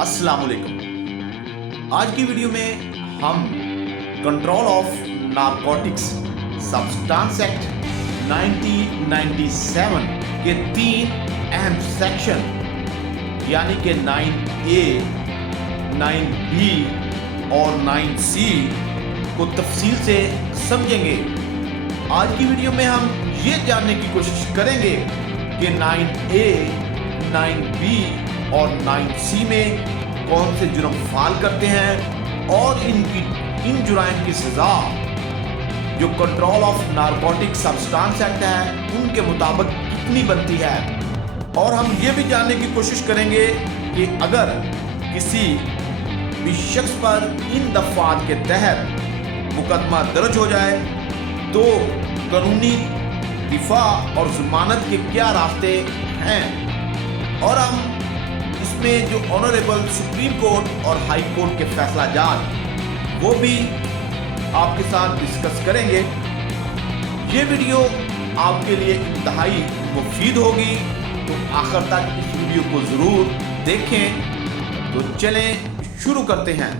अस्सलाम वालेकुम। आज की वीडियो में हम control of narcotics substance act 1997 के 3 अहम सेक्शन यानी कि 9A, 9B और 9C को तफसील से समझेंगे। आज की वीडियो में हम ये जानने की कोशिश करेंगे कि 9A, 9B और 9C में कौन से जुर्म फाल करते हैं और इन जुराइम की सजा जो control of narcotic substance act है उनके मुताबिक कितनी बनती है। और हम ये भी जानने की कोशिश करेंगे कि अगर किसी भी शख्स पर इन दफात के तहत मुकदमा दर्ज हो जाए तो कानूनी दिफा और जमानत के क्या रास्ते हैं। और हम इसमें जो ऑनरेबल सुप्रीम कोर्ट और हाई कोर्ट के फैसला जात वो भी आपके साथ डिस्कस करेंगे। ये वीडियो आपके लिए इंतहाई मुफीद होगी, तो आखिर तक इस वीडियो को ज़रूर देखें। तो चलें शुरू करते हैं।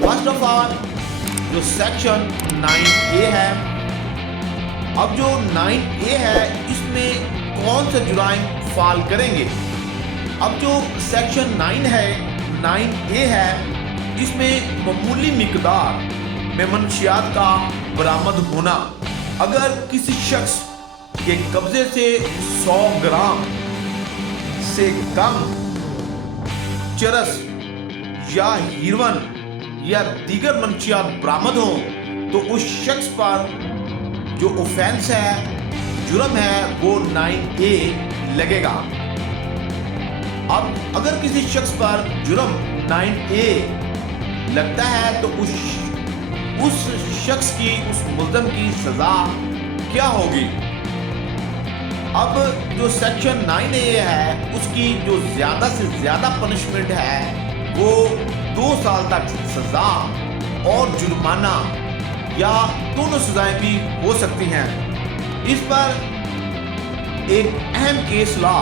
फर्स्ट ऑफ ऑल जो सेक्शन 9A है, अब जो 9A है इसमें कौन से जुराइम फाल करेंगे। अब जो सेक्शन 9A है इसमें मामूली मिकदार में मंशियात का बरामद होना, अगर किसी शख्स के कब्जे से 100 ग्राम से कम चरस या हीरोइन या दीगर मंशियात बरामद हो तो उस शख्स पर जो ऑफेंस है, जुर्म है, वो 9A लगेगा। अब अगर किसी शख्स पर जुर्म 9A लगता है तो उस शख्स की, उस मुल्ज़म की सजा क्या होगी। अब जो सेक्शन 9A है उसकी जो ज्यादा से ज्यादा पनिशमेंट है वो 2 साल तक सजा और जुर्माना या दोनों सजाएं भी हो सकती हैं। इस पर एक अहम केस लॉ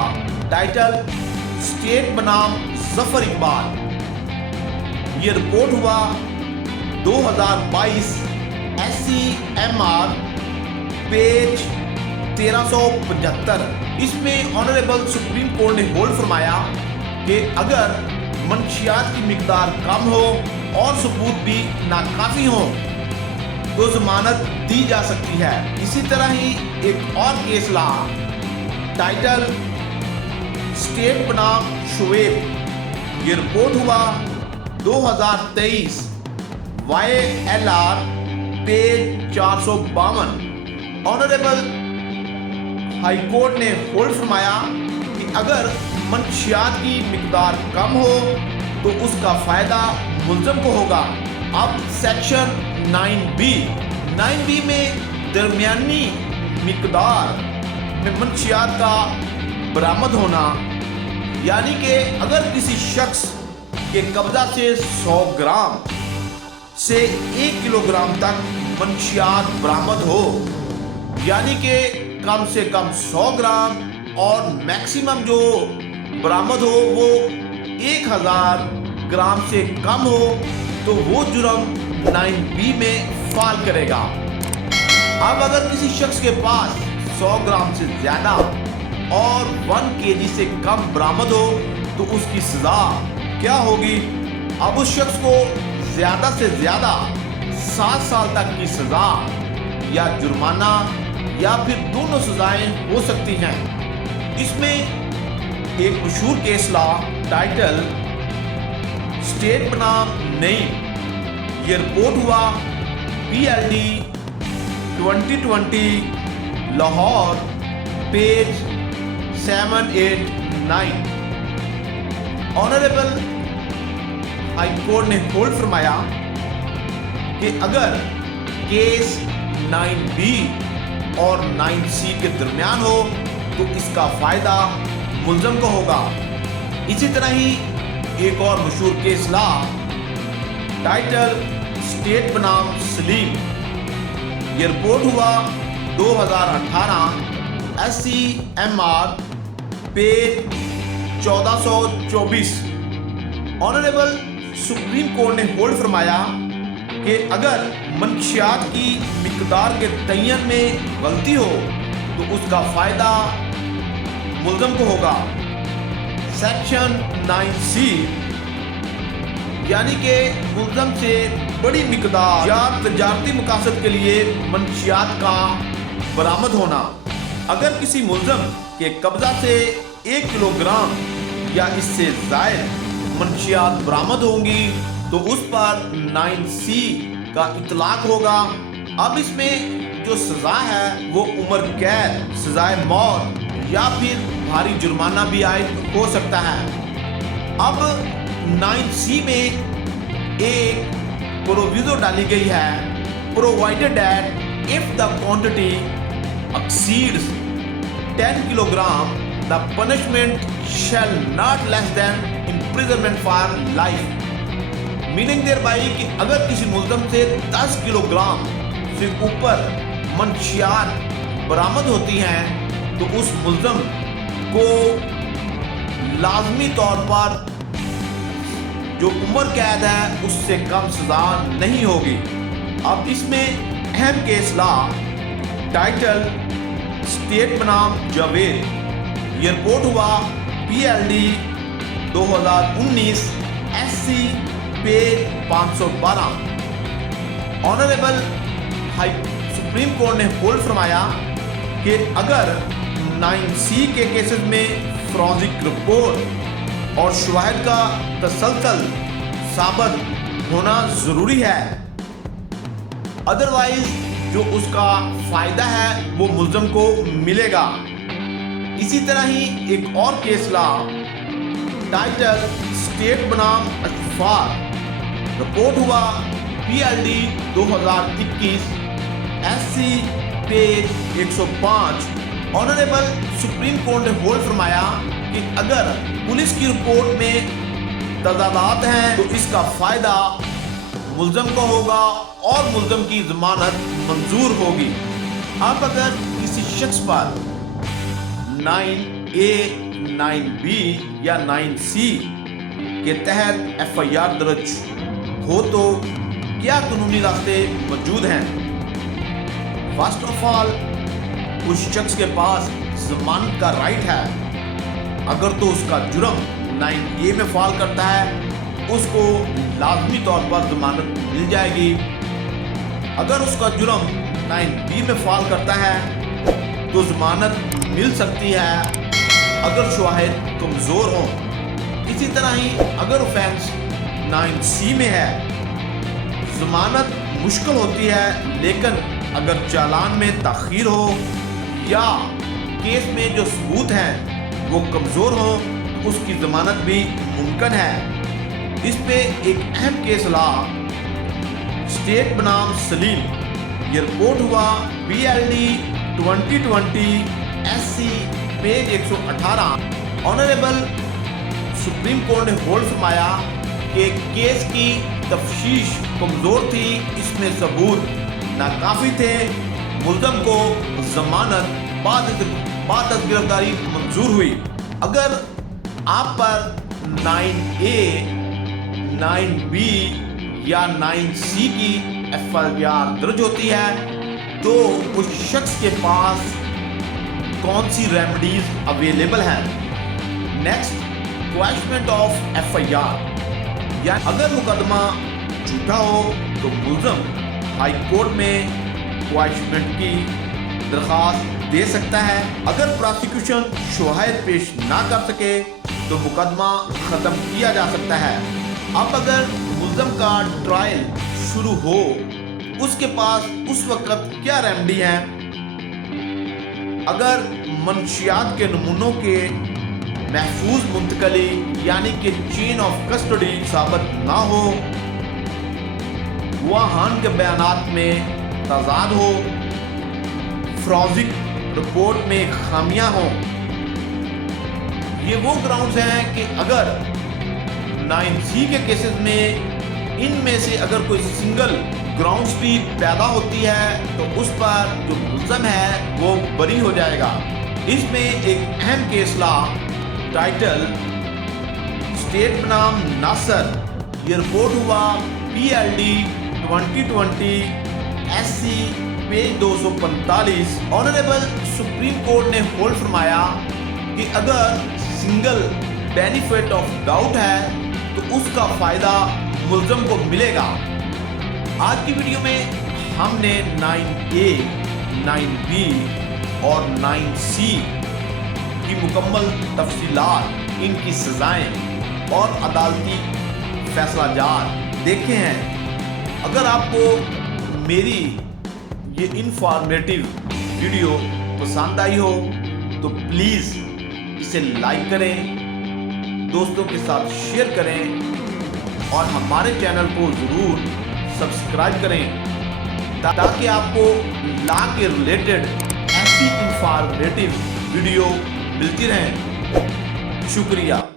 टाइटल स्टेट बनाम जफर इकबाल, ये रिपोर्ट हुआ 2022 SCMR पेज 1375। इसमें ऑनरेबल सुप्रीम कोर्ट ने होल्ड फरमाया कि अगर मंशियात की मिकदार कम हो और सबूत भी नाकाफी हो तो जमानत दी जा सकती है। इसी तरह ही एक और केस ला टाइटल स्टेट बनाम शुएब, ये रिपोर्ट हुआ 2023 YLR page 452। Honourable high court ने होल्ड फरमाया कि अगर मंशियात की मिकदार कम हो तो उसका फायदा मुल्ज़म को होगा। अब सेक्शन 9B में दरमियानी मिकदार में मंशियात का बरामद होना, यानी कि अगर किसी शख्स के कब्जा से 100 ग्राम से 1 किलोग्राम तक मंशियात बरामद हो, यानी कि कम से कम 100 ग्राम और मैक्सिमम जो बरामद हो वो 1000 ग्राम से कम हो तो वो जुर्म 9B में फाल करेगा। अब अगर किसी शख्स के पास 100 ग्राम से ज्यादा और 1 kg से कम बरामद हो तो उसकी सजा क्या होगी। अब उस शख्स को ज्यादा से ज्यादा 7 साल तक की सजा या जुर्माना या फिर दोनों सजाएं हो सकती हैं। इसमें एक मशहूर केस लॉ टाइटल स्टेट बनाम नहीं, ये रिपोर्ट हुआ PLD 2020 Lahore page 789। Honourable high court ने होल्ड फरमाया कि अगर केस 9B और 9C के दरमियान हो तो इसका फायदा मुल्ज़म को होगा। इसी तरह ही एक और मशहूर केस लॉ टाइटल स्टेट बनाम सलीम, ये रिपोर्ट हुआ 2018 SCMR page 1424 honourable supreme court ने होल्ड फरमाया कि अगर मंशियात की मिकदार के तयन में गलती हो तो उसका फ़ायदा मुल्ज़म को होगा। सेक्शन 9C यानी कि मुल्ज़म से बड़ी मिकदार या तजारती मकासद के लिए मंशियात का बरामद होना। अगर किसी मुल्ज़म के कब्ज़ा से 1 किलोग्राम या इससे ज़ायद मंशियात बरामद होंगी तो उस पर 9C का इतलाक होगा। अब इसमें जो सज़ा है वो उम्र कैद, सज़ाए मौत या फिर भारी जुर्माना भी आयद हो सकता है। अब 9C में एक प्रोविजो डाली गई है, provided that if the quantity exceeds 10 kilogram the punishment shall not less than imprisonment for life। Meaning thereby कि अगर किसी मुल्ज़म से 10 किलोग्राम से ऊपर मंशियात बरामद होती हैं तो उस मुल्ज़म को लाजमी तौर पर जो उम्र कैद है उससे कम सजा नहीं होगी। अब इसमें अहम केस ला टाइटल स्टेट बनाम जावेद, ये रिपोर्ट हुआ PLD 2019 SC page 512। Honourable high supreme court ने होल्ड फरमाया कि अगर 9C के केसेस में फोरेंसिक रिपोर्ट और शवाहिद का तसलसल साबित होना ज़रूरी है, अदरवाइज जो उसका फ़ायदा है वो मुल्ज़म को मिलेगा। इसी तरह ही एक और केस ला टाइटल स्टेट बनाम अशफार, रिपोर्ट हुआ PLD 2021 SC page 105। Honourable supreme court ने होल्ड फरमाया कि अगर पुलिस की रिपोर्ट में तजादात हैं तो इसका फ़ायदा मुल्ज़म को होगा और मुल्ज़म की ज़मानत मंजूर होगी। अब अगर किसी शख्स पर 9A, 9B या 9C के तहत FIR दर्ज हो तो क्या कानूनी रास्ते मौजूद हैं? फर्स्ट ऑफ ऑल, उस शख्स के पास ज़मानत का राइट है। अगर तो उसका जुर्म 9A में फॉल करता है उसको लाजमी तौर पर ज़मानत मिल जाएगी। अगर उसका जुर्म 9B में फॉल करता है तो ज़मानत मिल सकती है अगर शवाहिद कमज़ोर हों। इसी तरह ही अगर ऑफेंस 9C में है ज़मानत मुश्किल होती है, लेकिन अगर चालान में ताख़ीर हो या केस में जो सबूत हैं वो कमज़ोर हो तो उसकी ज़मानत भी मुमकिन है। इस पे एक अहम केस ला स्टेट बनाम सलीम, ये रिपोर्ट हुआ PLD 2020 SC page 118। Honourable supreme court ने होल्ड फरमाया कि केस की तफ्तीश कमज़ोर थी, इसमें सबूत नाकाफ़ी थे, मुल्ज़म को ज़मानत बाद गिरफ्तारी मंजूर हुई। अगर आप पर 9A, 9B या 9C की FIR दर्ज होती है तो उस शख्स के पास कौन सी रेमेडीज अवेलेबल हैं? नेक्स्ट, क्वैशमेंट ऑफ FIR, या अगर मुकदमा झूठा हो तो मुल्ज़म हाई कोर्ट में क्वैशमेंट की दरख्वास्त दे सकता है। अगर प्रोसिक्यूशन शवाहिद पेश ना कर सके तो मुकदमा ख़त्म किया जा सकता है। अब अगर मुल्ज़म का ट्रायल शुरू हो उसके पास उस वक़्त क्या रेमेडी है? अगर मंशियात के नमूनों के महफूज मुंतकली यानी कि चेन ऑफ कस्टडी साबित ना हो, गवाहान के बयानात में तजाद हो, फोरेंसिक रिपोर्ट में खामियां हों, ये वो ग्राउंड्स हैं कि अगर 9C के केसेस में इनमें से अगर कोई सिंगल ग्राउंड्स भी पैदा होती है तो उस पर जो मुल्ज़म है वो बरी हो जाएगा। इसमें एक अहम केस लॉ टाइटल स्टेट बनाम नासर ये रिपोर्ट हुआ PLD 2020 SC page 245। Honourable supreme court ने होल्ड फरमाया कि अगर सिंगल बेनिफिट ऑफ डाउट है तो उसका फायदा मुल्ज़म को मिलेगा। आज की वीडियो में हमने 9A, 9B और 9C की मुकम्मल तफसीलात, इनकी सजाएं और अदालती फैसला जात देखे हैं। अगर आपको मेरी ये इंफॉर्मेटिव वीडियो पसंद आई हो तो प्लीज़ इसे लाइक करें, दोस्तों के साथ शेयर करें और हमारे चैनल को ज़रूर सब्सक्राइब करें ताकि आपको लॉ के रिलेटेड ऐसी इंफॉर्मेटिव वीडियो मिलती रहें। शुक्रिया।